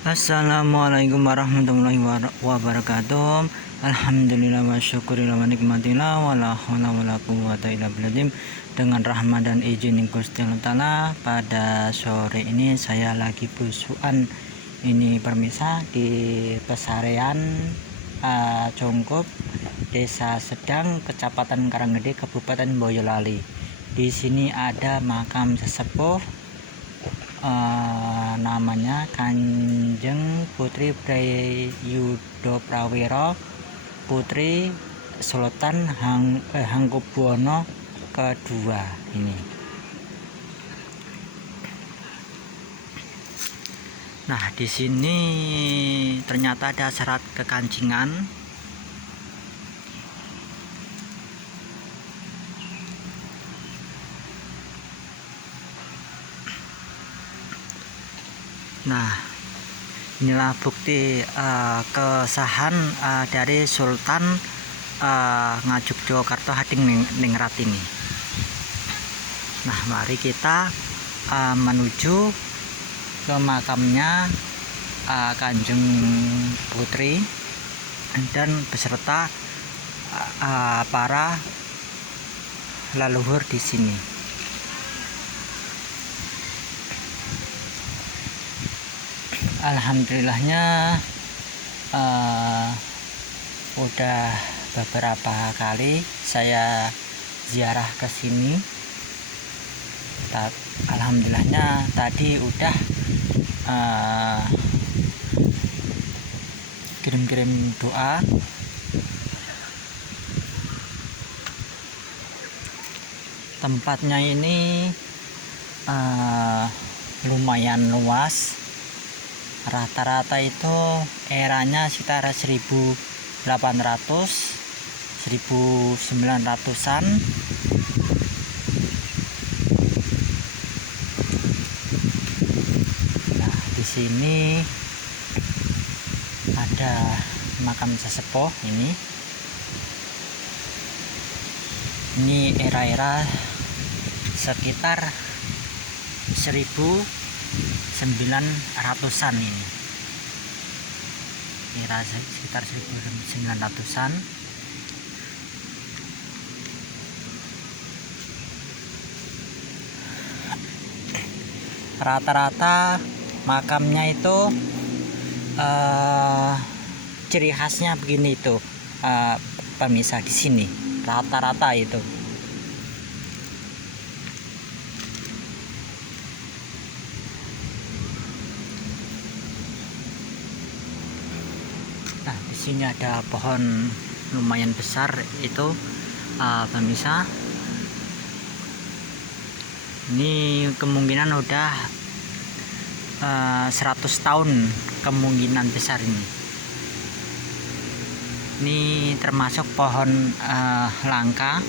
Assalamualaikum warahmatullahi wabarakatuh. Alhamdulillah wa syukurillah wa nikmatillah wa la haula wa la quwwata illa billah. Dengan rahmat dan izin Gusti Allah Ta'ala, pada sore ini saya lagi busukan ini permisa di Pesarean Congkup, Desa Sedang, Kecamatan Karanggede, Kabupaten Boyolali. Di sini ada makam sesepuh namanya Kanjeng Putri Prayuda Prawiro, Putri Sultan Hamengkubuwono kedua ini. Nah, di sini ternyata ada syarat kekancingan. Nah, inilah bukti kesahan dari Sultan Ngayogyakarta Hadiningrat ini. Nah, mari kita menuju ke makamnya Kanjeng Putri dan beserta para leluhur di sini. Alhamdulillahnya udah beberapa kali saya ziarah ke sini. Alhamdulillahnya tadi udah kirim-kirim doa. Tempatnya ini lumayan luas. Rata-rata itu eranya sekitar 1800 1900-an. Nah, di sini ada makam sesepuh ini. Ini era-era sekitar 1900-an ini. Era sekitar 1900-an. Rata-rata makamnya itu ciri khasnya begini itu, pemirsa, di sini rata-rata itu. Nah, di sini ada pohon lumayan besar itu, pemirsa. Ini kemungkinan udah 100 tahun, kemungkinan besar ini. Ini termasuk pohon langka.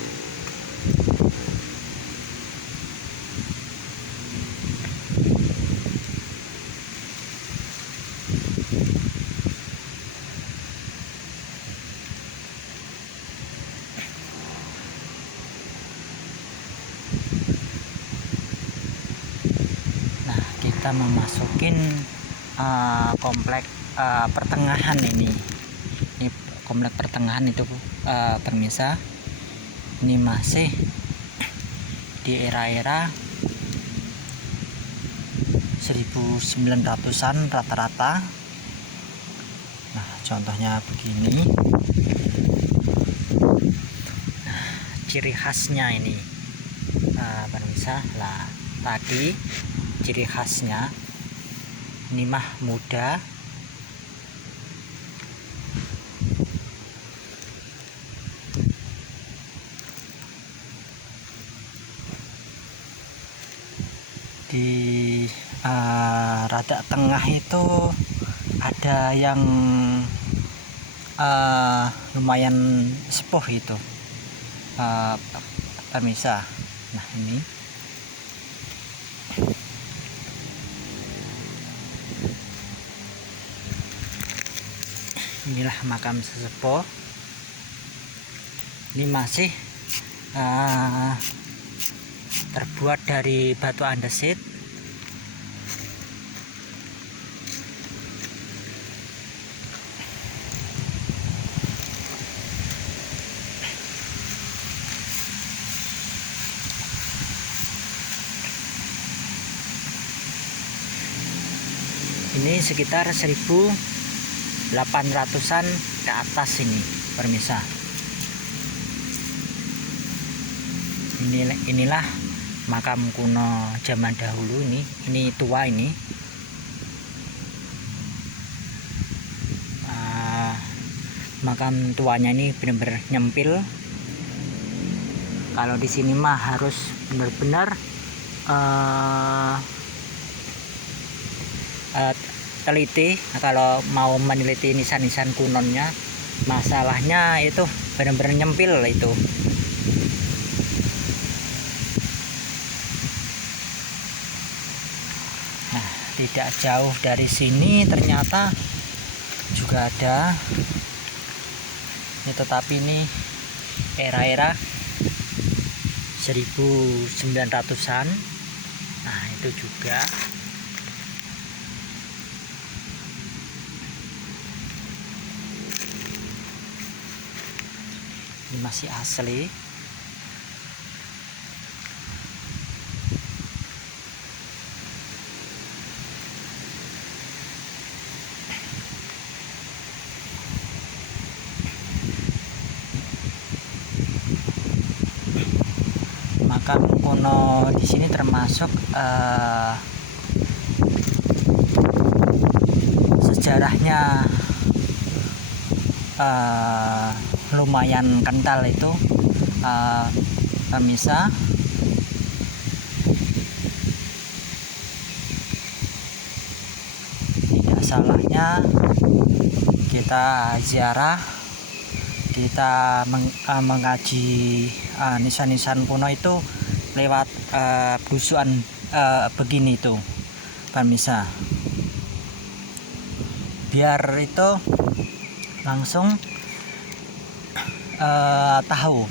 Kita memasukin komplek pertengahan ini komplek pertengahan itu, pemirsa. Ini masih di era-era 1900-an rata-rata. Nah, contohnya begini. Nah, ciri khasnya ini, pemirsa. Lah, tadi ciri khasnya ini mah muda. Di rada tengah itu ada yang lumayan sepuh itu, pemirsa. Nah, inilah makam sesepuh. Ini masih terbuat dari batu andesit. Ini sekitar 1800-an ke atas ini pemirsa. Inilah makam kuno zaman dahulu ini tua ini. Makam tuanya ini benar-benar nyempil. Kalau di sini mah harus benar-benar teliti kalau mau meneliti nisan-nisan kunonnya. Masalahnya itu benar-benar nyempil itu. Nah, tidak jauh dari sini ternyata juga ada. Ini tetapi ini era-era 1900-an. Nah, itu juga. Ini masih asli. Makam kuno di sini termasuk sejarahnya lumayan kental itu pemirsa. Tidak salahnya kita ziarah, kita mengaji nisan-nisan kuno itu lewat belusuan begini tuh pemirsa, biar itu langsung tahu.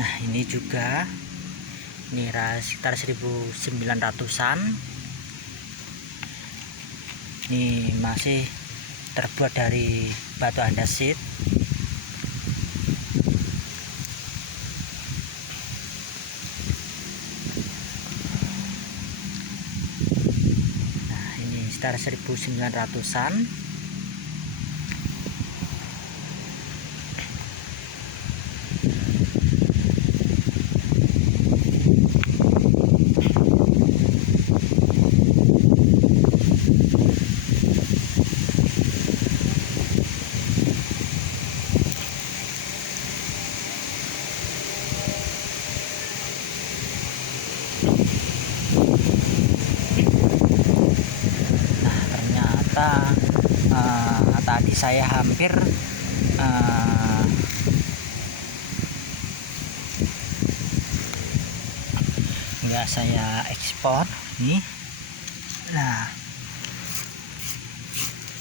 Nah, ini juga ini sekitar 1900-an. Ini masih terbuat dari batu andesit. Nah, ini sekitar 1900-an. Tadi saya hampir nggak saya ekspor nih. Nah,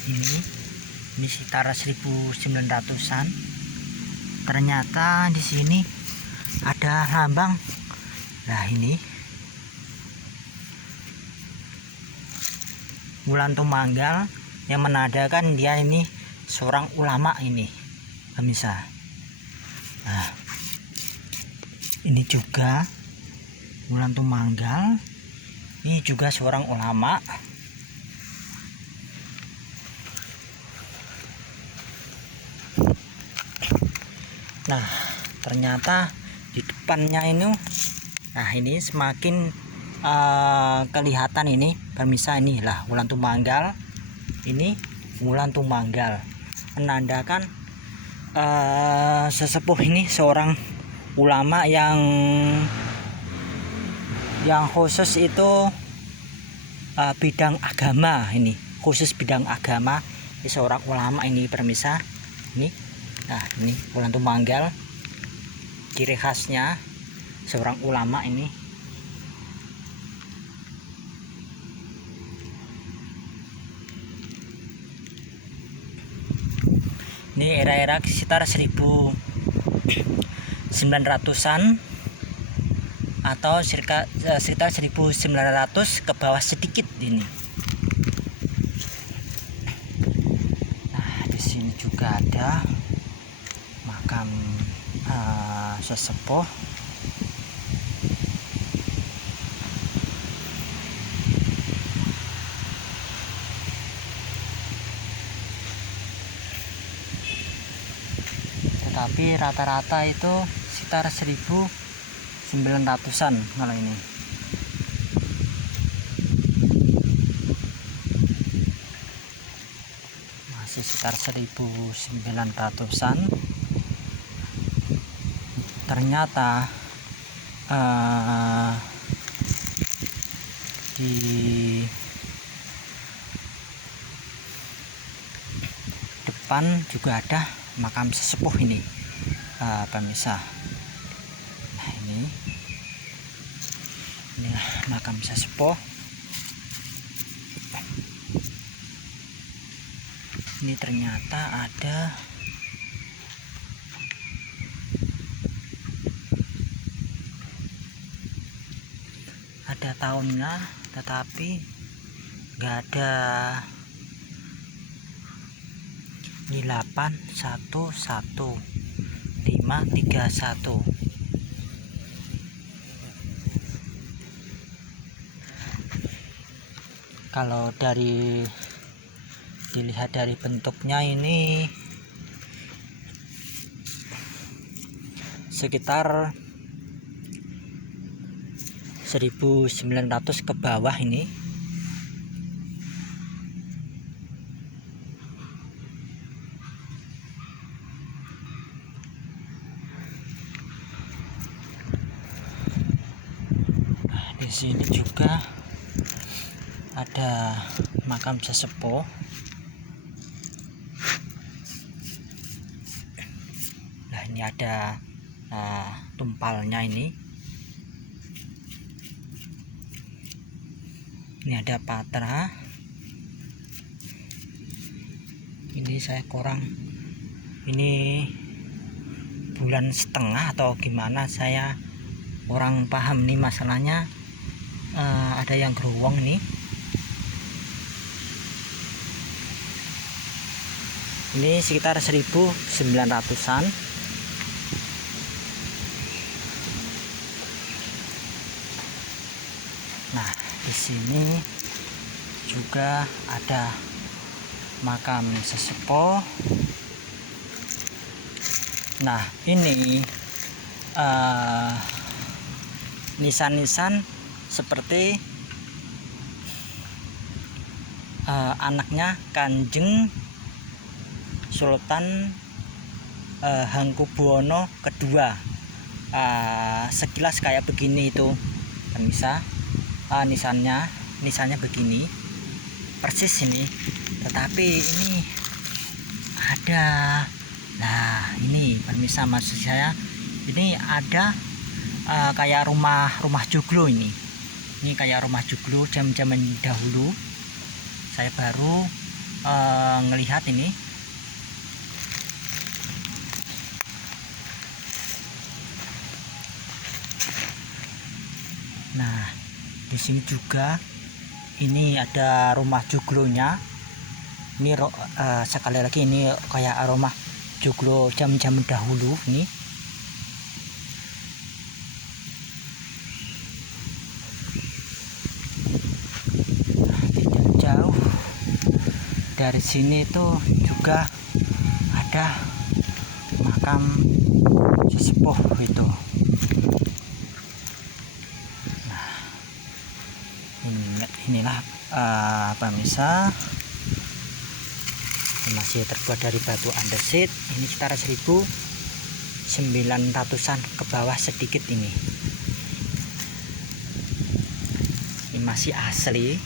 ini sekitar 1900-an. Ternyata di sini ada lambang. Nah, ini bulan Tumanggal yang menandakan dia ini seorang ulama ini pemirsa. Nah, ini juga bulan Tumanggal, ini juga seorang ulama. Nah, ternyata di depannya ini, nah ini semakin kelihatan ini pemirsa. Inilah bulan Tumanggal. Ini bulan Tumanggal menandakan sesepuh ini seorang ulama yang khusus itu bidang agama. Ini khusus bidang agama, ini seorang ulama ini pemirsa. Ini, nah ini bulan Tumanggal, ciri khasnya seorang ulama ini. Ini era-era sekitar 1900-an atau sekitar 1900 ke bawah sedikit ini. Nah, di sini juga ada makam sesepuh. tapi rata-rata itu sekitar 1900-an kalau ini. Masih sekitar 1900-an. Ternyata di depan juga ada makam sesepuh ini, pemirsa. Nah, ini makam sesepuh. Ini ternyata ada tahunnya, tetapi nggak ada. Ini 811531. Kalau dilihat dari bentuknya ini sekitar 1900 ke bawah ini. Di sini juga ada makam sesepuh. Nah, ini ada tumpalnya ini. Ini ada patra. Ini saya kurang, ini bulan setengah atau gimana, saya kurang paham nih masalahnya. Ada yang gerowong nih. Ini sekitar 1900-an. Nah, di sini juga ada makam sesepuh. Nah, ini nisan-nisan seperti anaknya Kanjeng Sultan Hamengkubuwono II. Sekilas kayak begini itu, pemirsa. Nisannya begini persis ini, tetapi ini ada. Nah, ini pemirsa, maksud saya ini ada kayak rumah joglo ini. Ini kayak rumah joglo zaman dahulu. Saya baru ngelihat ini. Nah, di sini juga ini ada rumah joglonya. Ini sekali lagi ini kayak rumah joglo zaman dahulu nih. Tidak jauh dari sini tuh juga ada makam sesepuh itu. Inilah pemirsa, masih terbuat dari batu andesit. Ini sekitar 1900-an ke bawah sedikit ini. Ini masih asli.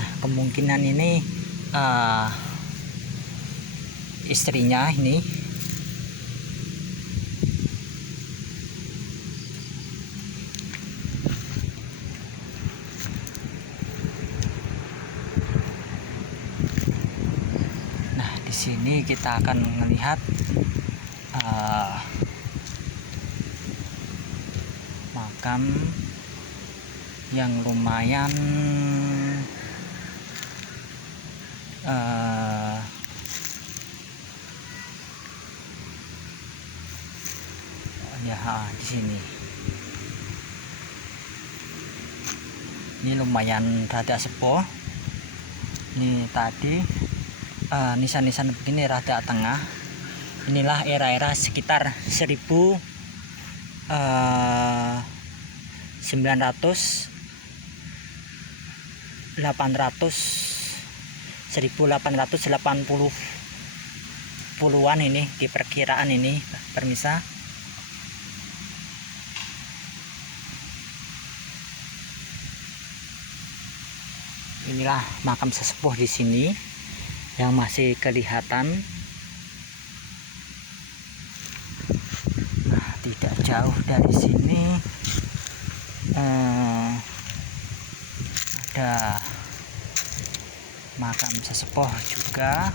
Nah, kemungkinan ini istrinya ini. Di sini kita akan melihat makam yang lumayan ya, di sini. Ini lumayan rada sepuh. Ini tadi nisan-nisan begini rada tengah. Inilah era-era sekitar 1880-an ini diperkiraan ini permisa. Inilah makam sesepuh di sini yang masih kelihatan. Nah, tidak jauh dari sini ada makam sesepuh juga.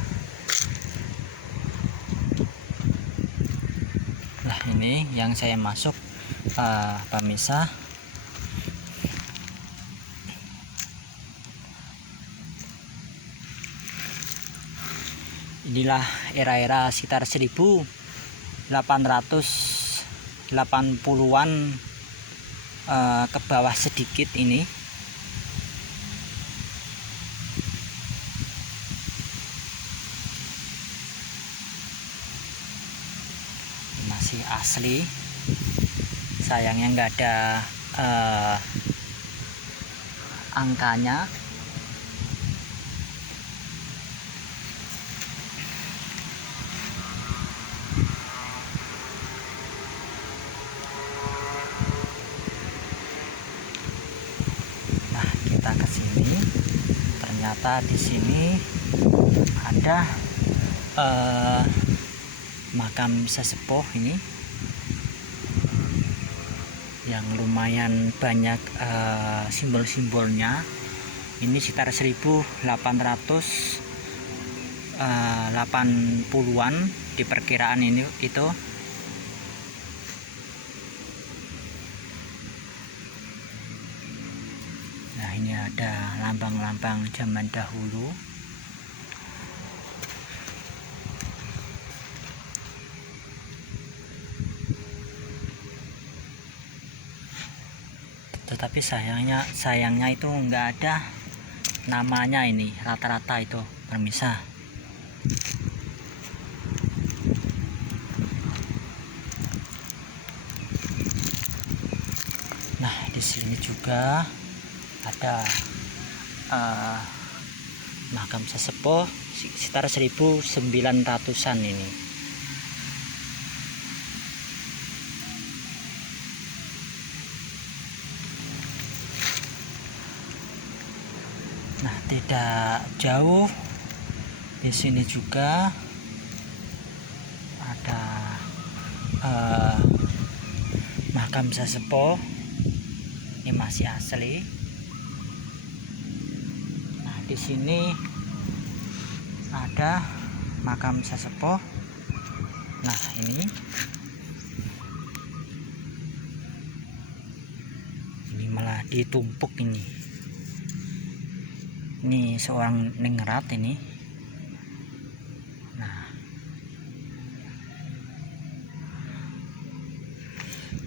Nah, ini yang saya masuk pemirsa. Inilah era-era sekitar 1880-an ke bawah sedikit ini. Masih asli, sayangnya nggak ada angkanya. Nah, kita ke sini, ternyata di sini ada makam sesepuh ini yang lumayan banyak simbol-simbolnya. Ini sekitar 1880-an diperkiraan ini itu. Nah, ini ada lambang-lambang zaman dahulu. Tetapi sayangnya itu enggak ada namanya ini, rata-rata itu permisa. Nah, di sini juga ada makam sesepuh sekitar 1900-an ini. Nah, tidak jauh di sini juga ada makam sesepuh. Ini masih asli. Nah, di sini ada makam sesepuh. Nah, ini malah ditumpuk ini. Ini seorang ningrat ini. Nah,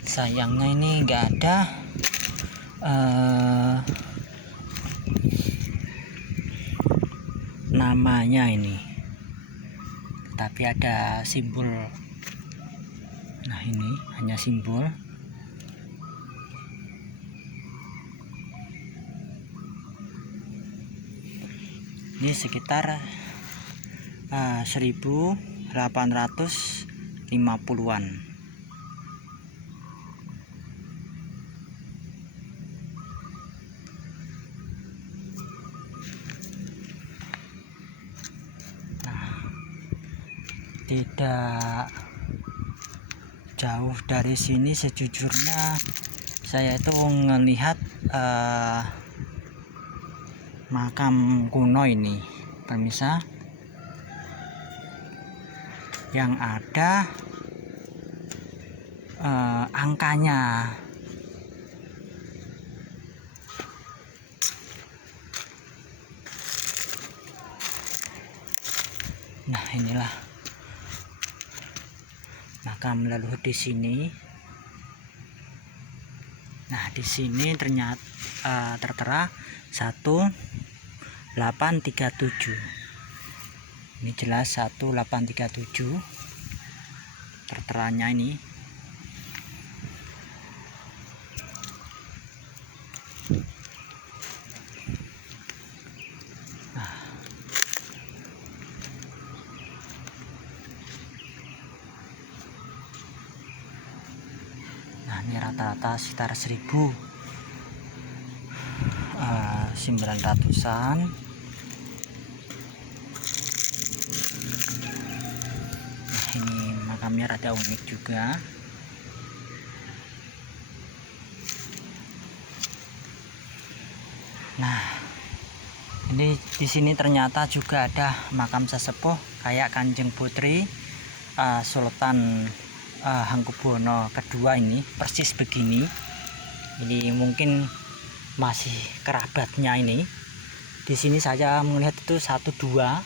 sayangnya ini enggak ada namanya ini, tapi ada simbol. Nah, ini hanya simbol. Ini sekitar 1850-an. Tidak jauh dari sini sejujurnya saya itu melihat makam kuno ini pemirsa, yang ada angkanya. Nah, inilah makam leluhur di sini. Nah, di sini ternyata tertera 1837. Ini jelas 1837 terterannya ini. Nah, ini rata-rata sekitar 1900-an. Nah, ini makamnya rada unik juga. Nah, ini di sini ternyata juga ada makam sesepuh kayak Kanjeng Putri Sultan Hamengkubuwono II ini, persis begini. Ini mungkin masih kerabatnya ini. Di sini saya melihat itu 1-2.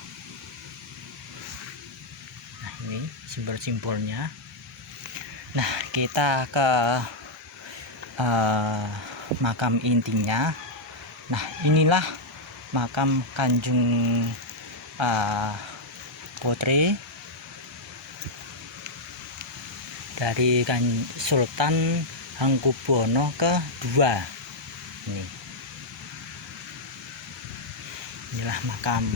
Nah, ini simbol-simbolnya. Nah, kita ke makam intinya. Nah, inilah makam Kanjeng Putri dari Sultan Hamengkubuwono II. Inilah makam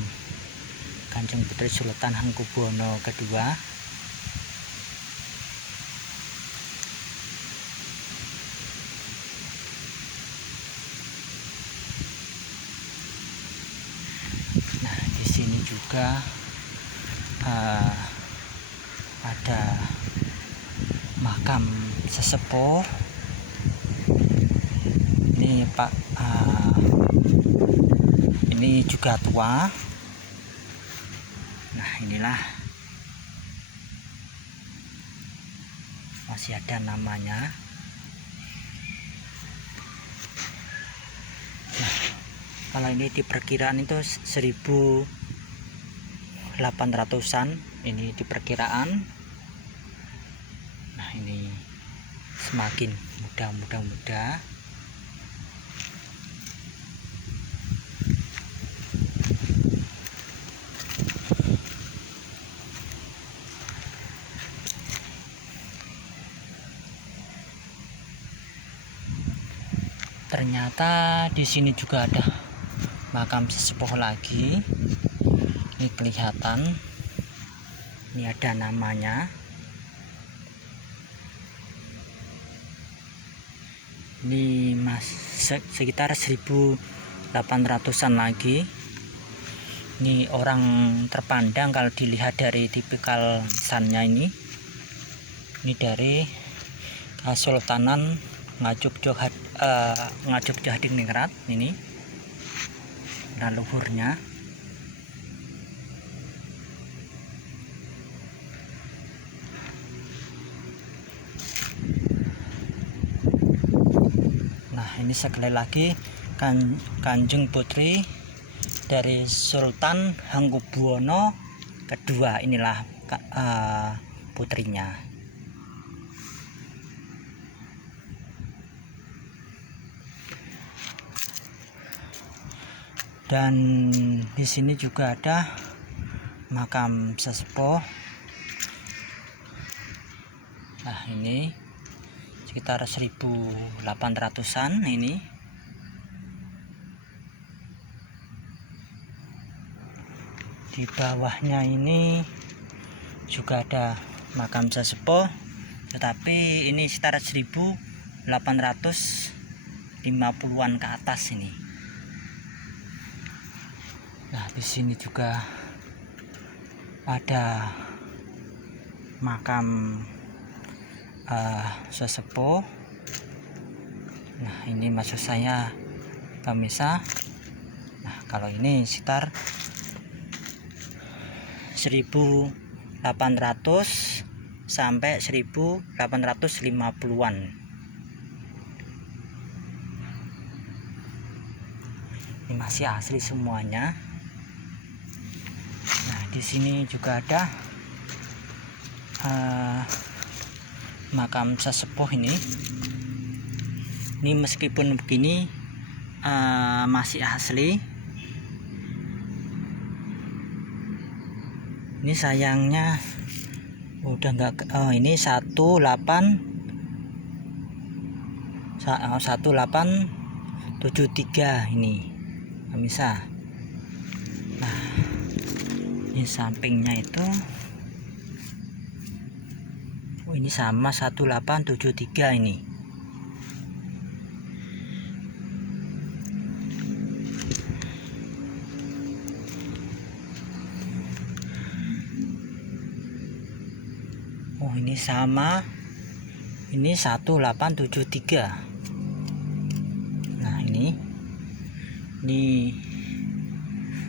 Kanjeng Putri Sultan Hamengkubuwono II. Nah, di sini juga ada makam sesepuh. Ini Pak, ini juga tua. Nah, inilah masih ada namanya. Nah, kalau ini diperkiraan itu 1800-an ini diperkiraan. Nah, ini semakin muda. Ternyata di sini juga ada makam sesepuh lagi. Ini kelihatan. Ini ada namanya. Ini sekitar 1800-an lagi. Ini orang terpandang kalau dilihat dari tipikal nisannya ini. Ini dari Kesultanan Ngadjuk-Hadiningrat ini. Dan luhurnya. Nah, ini sekali lagi Kanjeng Putri dari Sultan Hamengkubuwono II. Inilah putrinya. Dan di sini juga ada makam sesepuh. Nah, ini sekitar 1800-an ini. Di bawahnya ini juga ada makam sesepuh, tetapi ini sekitar 1850-an ke atas ini. Nah, di sini juga ada makam sesepuh. Nah, ini maksud saya pemirsa. Nah, kalau ini sekitar 1800 sampai 1850-an. Ini masih asli semuanya. Nah, di sini juga ada makam sesepuh ini. Ini meskipun begini masih asli. Ini sayangnya udah enggak, ini 1873 ini pemirsa. Nah, ini sampingnya itu, ini sama 1873 ini. Oh, ini sama, ini 1873. Nah, ini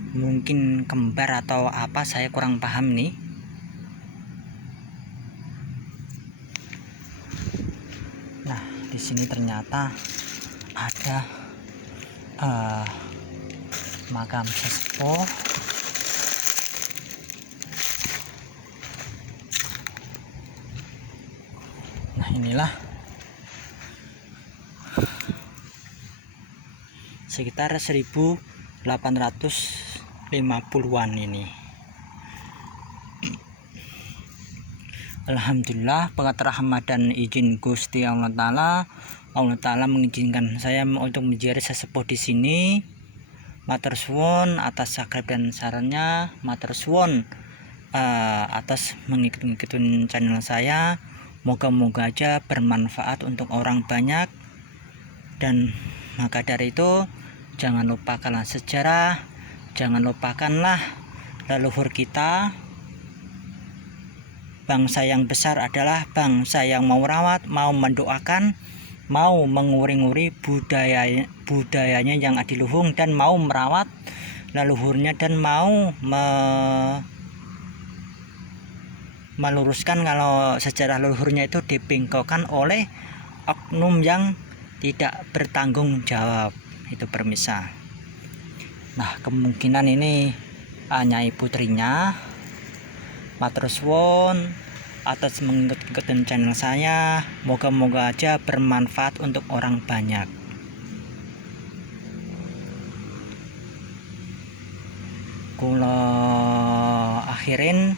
mungkin kembar atau apa, saya kurang paham nih. Nah, di sini ternyata ada makam sesepuh. Nah, inilah sekitar 1850-an ini. Alhamdulillah berkat rahmat dan izin Gusti Allah Ta'ala mengizinkan saya untuk menziarah sesepuh di sini. Matur suwun atas subscribe dan sarannya, matur suwun atas mengikuti channel saya. Moga-moga aja bermanfaat untuk orang banyak, dan maka dari itu jangan lupakanlah sejarah, jangan lupakanlah leluhur kita. Bangsa yang besar adalah bangsa yang mau rawat, mau mendoakan, mau menguri-nguri budayanya yang adiluhung, dan mau merawat leluhurnya, dan mau meluruskan kalau sejarah leluhurnya itu dibengkokkan oleh oknum yang tidak bertanggung jawab. Itu permisa. Nah, kemungkinan ini hanya putrinya. Matur suwun atas mengikuti channel saya. Moga-moga aja bermanfaat untuk orang banyak. Kula akhirin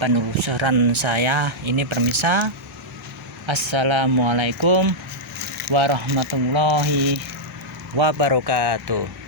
penelusuran saya ini permisa. Assalamualaikum warahmatullahi wabarakatuh.